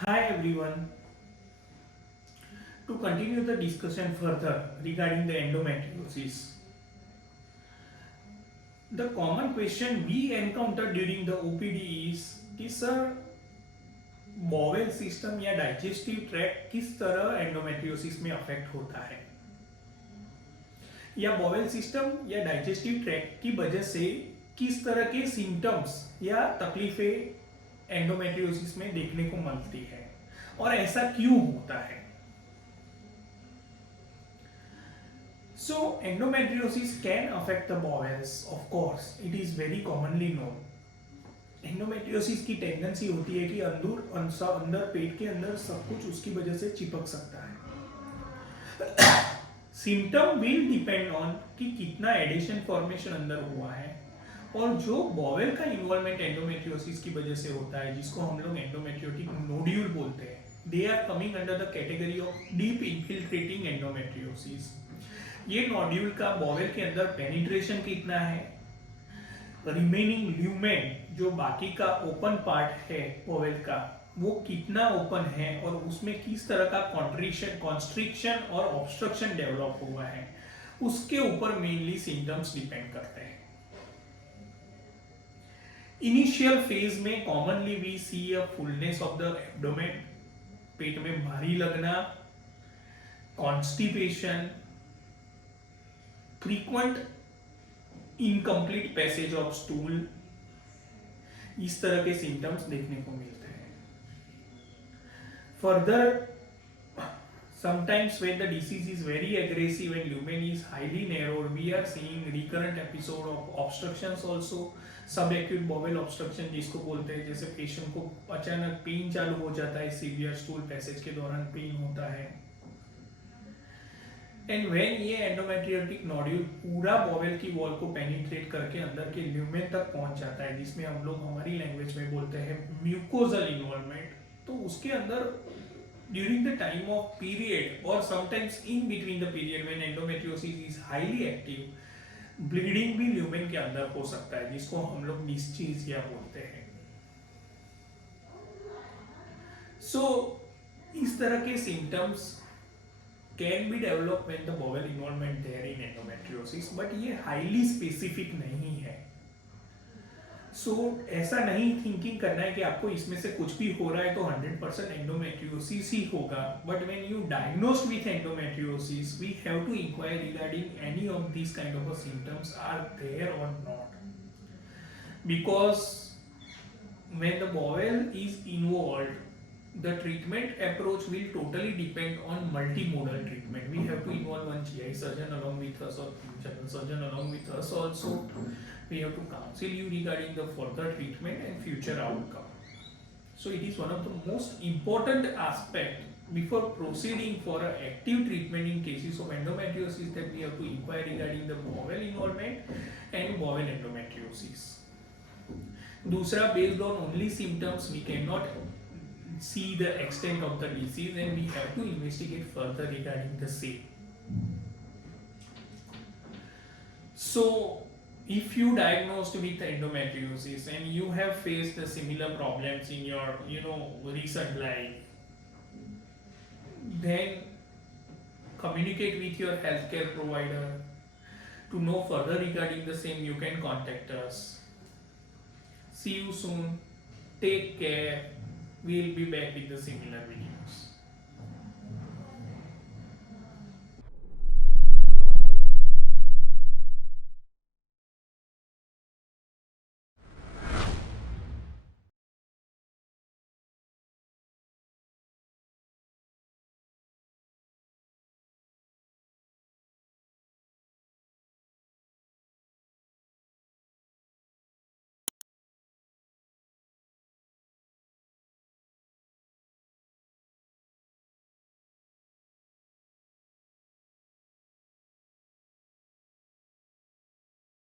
Hi everyone. To continue the discussion further regarding the endometriosis, the common question we encounter during the OPD is कि sir bowel system या digestive tract किस तरह एंडोमेट्रियोसिस में अफेक्ट होता है, या बॉवेल सिस्टम या डाइजेस्टिव ट्रैक्ट की वजह से किस तरह के सिम्टम्स या तकलीफें एंडोमेट्रियोसिस में देखने को मिलती है और ऐसा क्यों होता है. So endometriosis can affect the bowels, of course, it is very commonly known. Endometriosis की टेंडेंसी होती है कि अंदर पेट के अंदर सब कुछ उसकी वजह से चिपक सकता है. सिम्टम विल डिपेंड ऑन कि कितना एडिशन फॉर्मेशन अंदर हुआ है, और जो बॉवेल का इन्वॉल्वमेंट एंडोमेट्रियोसिस की वजह से होता है, जिसको हम लोग एंडोमेट्रियोटिक नोड्यूल बोलते हैं, they are coming under the category of deep infiltrating endometriosis. ये नोड्यूल का बॉवेल के अंदर पेनिट्रेशन कितना है, रिमेनिंग ल्यूमेन जो बाकी का ओपन पार्ट है बॉवेल का, वो कितना ओपन है और उसमें किस तरह का कॉन्स्ट्रिक्शन और ऑब्स्ट्रक्शन डेवलप हुआ है, उसके ऊपर मेनली सिम्टम्स डिपेंड करते हैं. इनिशियल फेज में commonly we see a fullness of the abdomen, पेट में भारी लगना, constipation, frequent incomplete passage of stool, इस तरह के सिम्टम्स देखने को मिलते हैं. Further sometimes when the disease is very aggressive and lumen is highly narrowed, we are seeing recurrent episode of obstructions also, subacute bowel obstruction जिसको बोलते हैं, जैसे पेशेंट को अचानक पेन चालू हो जाता है, सीवियर स्टूल पैसेज के दौरान पेन होता है. एंड व्हेन ये एंडोमेट्रियोटिक नोड्यूल पूरा बॉवेल की वॉल को पेनिट्रेट करके अंदर के ल्यूमेन तक पहुंच जाता है, जिसमें हम लोग हमारी लैंग्वेज में बोलते हैं म्यूकोजल इन्वॉल्वमेंट, तो उसके अंदर during the time of period और sometimes in between the period when endometriosis is highly active, bleeding भी ल्यूमेन के अंदर हो सकता है, जिसको हम लोग डिस्चीजिया बोलते हैं. सो इस तरह के symptoms can be developed when the bowel involvement there in endometriosis, but ये highly specific नहीं है. So ऐसा नहीं थिंकिंग करना है कि आपको इसमें से कुछ भी हो रहा है तो 100% endometriosis ही होगा. But when you diagnosed with endometriosis, we have to inquire regarding any of these kind of symptoms are there or not, because when the bowel is involved, the treatment approach will totally depend on multimodal treatment. We have to involve one GI surgeon along with us or general surgeon along with us also. We have to counsel you regarding the further treatment and future outcome. So it is one of the most important aspect before proceeding for an active treatment in cases of endometriosis, that we have to inquire regarding the bowel involvement and bowel endometriosis. दूसरा, based on only symptoms we cannot see the extent of the disease, and we have to investigate further regarding the same. So if you diagnosed with endometriosis and you have faced the similar problems in your recent life, then communicate with your healthcare provider. To know further regarding the same, you can contact us. See you soon. Take care. We'll be back with the similar videos.